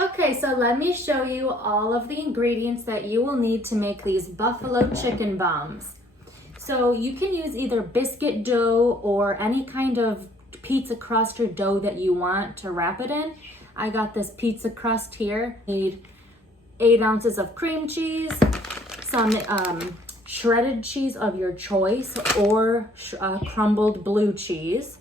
Okay, so let me show you all of the ingredients that you will need to make these buffalo chicken bombs. So you can use either biscuit dough or any kind of pizza crust or dough that you want to wrap it in. I got this pizza crust here. Need 8 ounces of cream cheese, some shredded cheese of your choice or crumbled blue cheese.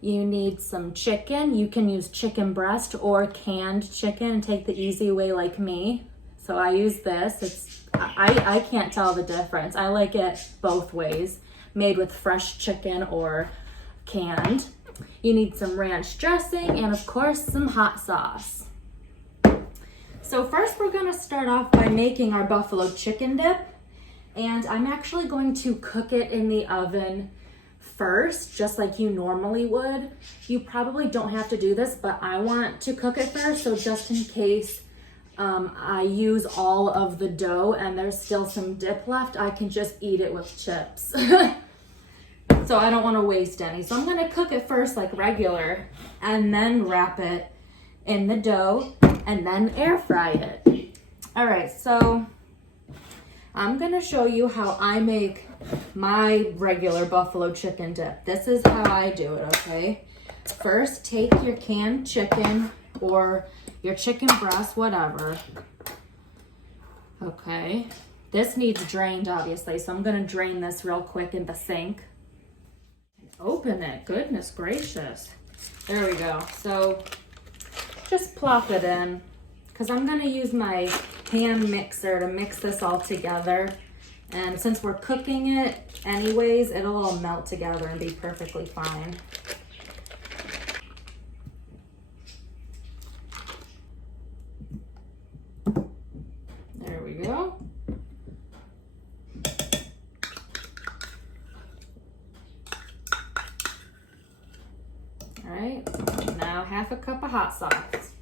You need some chicken. You can use chicken breast or canned chicken and take the easy way like me. So I use this. I can't tell the difference. I like it both ways, made with fresh chicken or canned. You need some ranch dressing and of course some hot sauce. So first we're gonna start off by making our buffalo chicken dip, and I'm actually going to cook it in the oven first, just like you normally would. You probably don't have to do this, but I want to cook it first, so just in case I use all of the dough and there's still some dip left, I can just eat it with chips. So I don't want to waste any. So I'm gonna cook it first like regular and then wrap it in the dough and then air fry it. All right, so I'm gonna show you how I make my regular buffalo chicken dip. This is how I do it, okay? First, take your canned chicken or your chicken breast, whatever. Okay, this needs drained, obviously, so I'm gonna drain this real quick in the sink. Open it, goodness gracious. There we go. So just plop it in, because I'm gonna use my hand mixer to mix this all together. And since we're cooking it anyways, it'll all melt together and be perfectly fine. There we go. All right, now half a cup of hot sauce.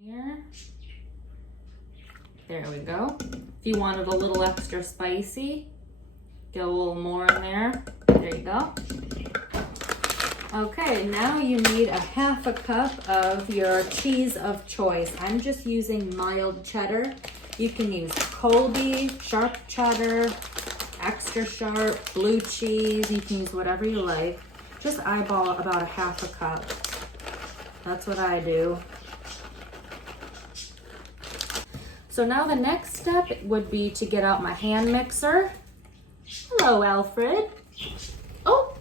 Here. There we go. If you want it a little extra spicy, get a little more in there. There you go. Okay, now you need a half a cup of your cheese of choice. I'm just using mild cheddar. You can use Colby, sharp cheddar, extra sharp, blue cheese. You can use whatever you like. Just eyeball about a half a cup. That's what I do. So now the next step would be to get out my hand mixer. Hello, Alfred. Oh,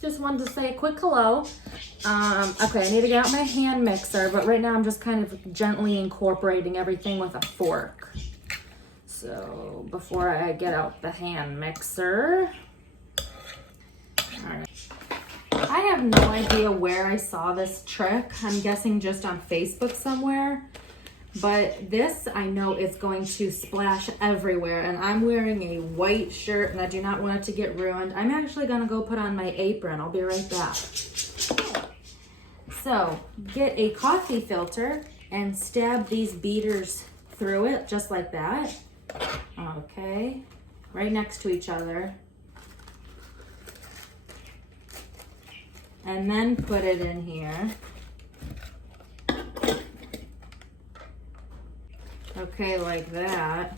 just wanted to say a quick hello. Okay, I need to get out my hand mixer, but right now I'm just kind of gently incorporating everything with a fork. So before I get out the hand mixer, all right. I have no idea where I saw this trick. I'm guessing just on Facebook somewhere. But this I know is going to splash everywhere, and I'm wearing a white shirt and I do not want it to get ruined. I'm actually gonna go put on my apron. I'll be right back. So get a coffee filter and stab these beaters through it just like that. Okay, right next to each other. And then put it in here. Okay, like that.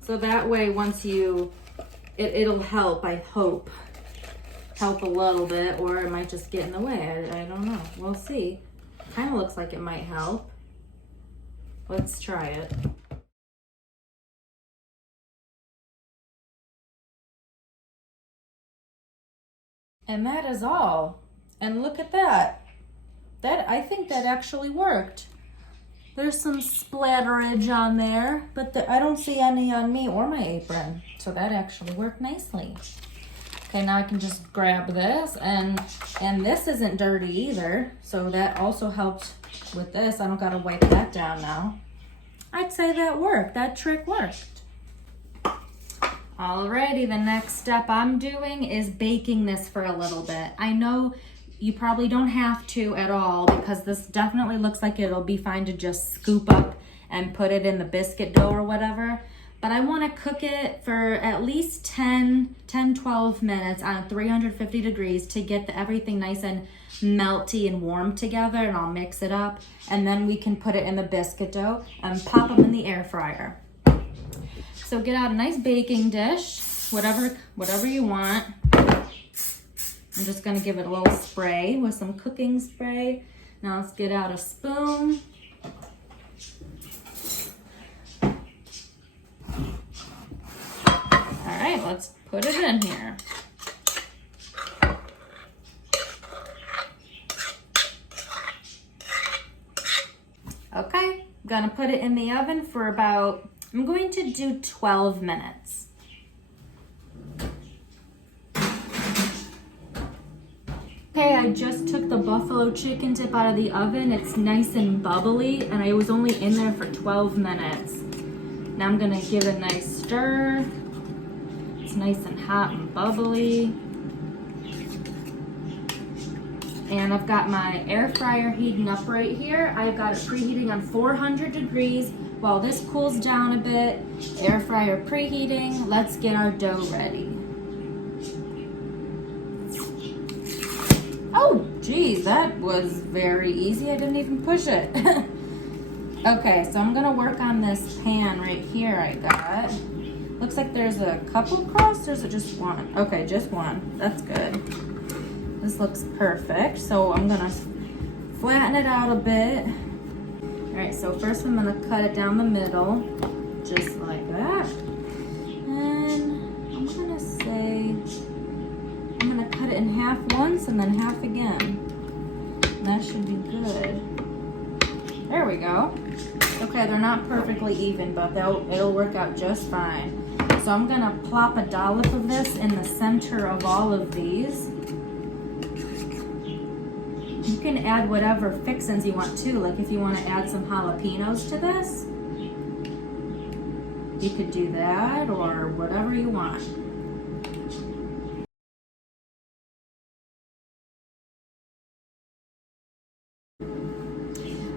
So that way, once it'll help, I hope, help a little bit, or it might just get in the way. I don't know. We'll see. Kind of looks like it might help. Let's try it. And that is all. And look at that. I think that actually worked. There's some splatterage on there, but I don't see any on me or my apron. So that actually worked nicely. Okay, now I can just grab this, and this isn't dirty either. So that also helped with this. I don't gotta wipe that down now. I'd say that worked. That trick worked. Alrighty, the next step I'm doing is baking this for a little bit. I know you probably don't have to at all, because this definitely looks like it'll be fine to just scoop up and put it in the biscuit dough or whatever. but I want to cook it for at least 12 minutes on 350 degrees to get everything nice and melty and warm together, and I'll mix it up, and then we can put it in the biscuit dough and pop them in the air fryer. So get out a nice baking dish, whatever you want. I'm just gonna give it a little spray with some cooking spray. Now let's get out a spoon. All right, let's put it in here. Okay, I'm gonna put it in the oven for about, I'm going to do 12 minutes. Okay, I just took the buffalo chicken dip out of the oven. It's nice and bubbly, and I was only in there for 12 minutes. Now I'm gonna give it a nice stir. It's nice and hot and bubbly. And I've got my air fryer heating up right here. I've got it preheating on 400 degrees. While this cools down a bit, air fryer preheating, let's get our dough ready. Oh, geez, that was very easy. I didn't even push it. Okay, so I'm gonna work on this pan right here I got. Looks like there's a couple crust, or is it just one? Okay, just one. That's good. This looks perfect. So I'm gonna flatten it out a bit. All right, so first I'm gonna cut it down the middle, just like that. And I'm gonna say, I'm gonna cut it in half once and then half again. That should be good. There we go. Okay, they're not perfectly even, but it'll work out just fine. So I'm gonna plop a dollop of this in the center of all of these. You can add whatever fixins you want too, like if you want to add some jalapenos to this, you could do that, or whatever you want.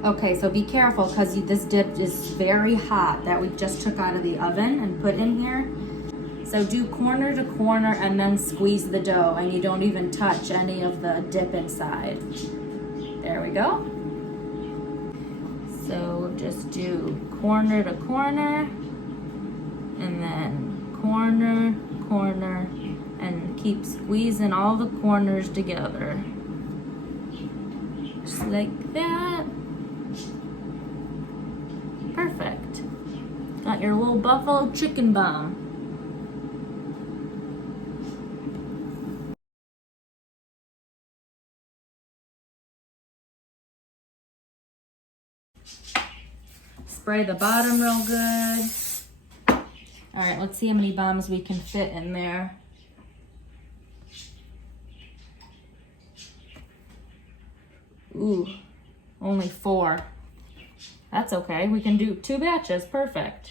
Okay, so be careful because this dip is very hot that we just took out of the oven and put in here. So do corner to corner and then squeeze the dough, and you don't even touch any of the dip inside. There we go. So just do corner to corner and then corner, corner, and keep squeezing all the corners together. Just like that. Perfect. Got your little buffalo chicken bomb. Spray the bottom real good. All right, let's see how many bombs we can fit in there. Ooh, only 4. That's okay, we can do 2 batches, perfect.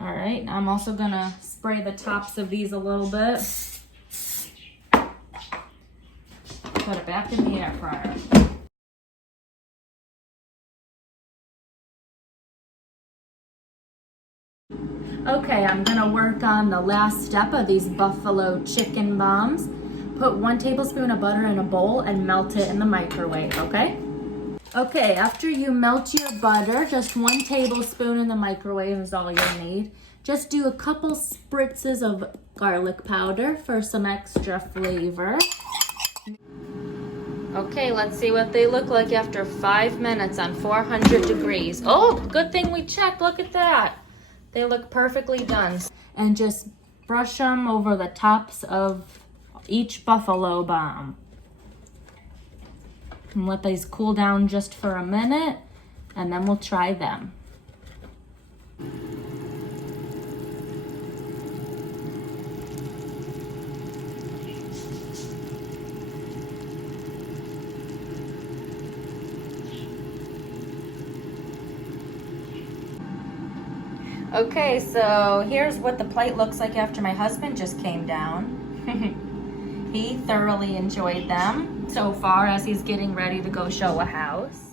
All right, now I'm also gonna spray the tops of these a little bit. Put it back in the air fryer. Okay, I'm gonna work on the last step of these buffalo chicken bombs. Put 1 tablespoon of butter in a bowl and melt it in the microwave, okay? Okay, after you melt your butter, just 1 tablespoon in the microwave is all you'll need. Just do a couple spritzes of garlic powder for some extra flavor. Okay, let's see what they look like after 5 minutes on 400 degrees. Oh, good thing we checked, look at that. They look perfectly done. And just brush them over the tops of each buffalo bomb. And let these cool down just for a minute, and then we'll try them. Okay, so here's what the plate looks like after my husband just came down. He thoroughly enjoyed them so far as he's getting ready to go show a house.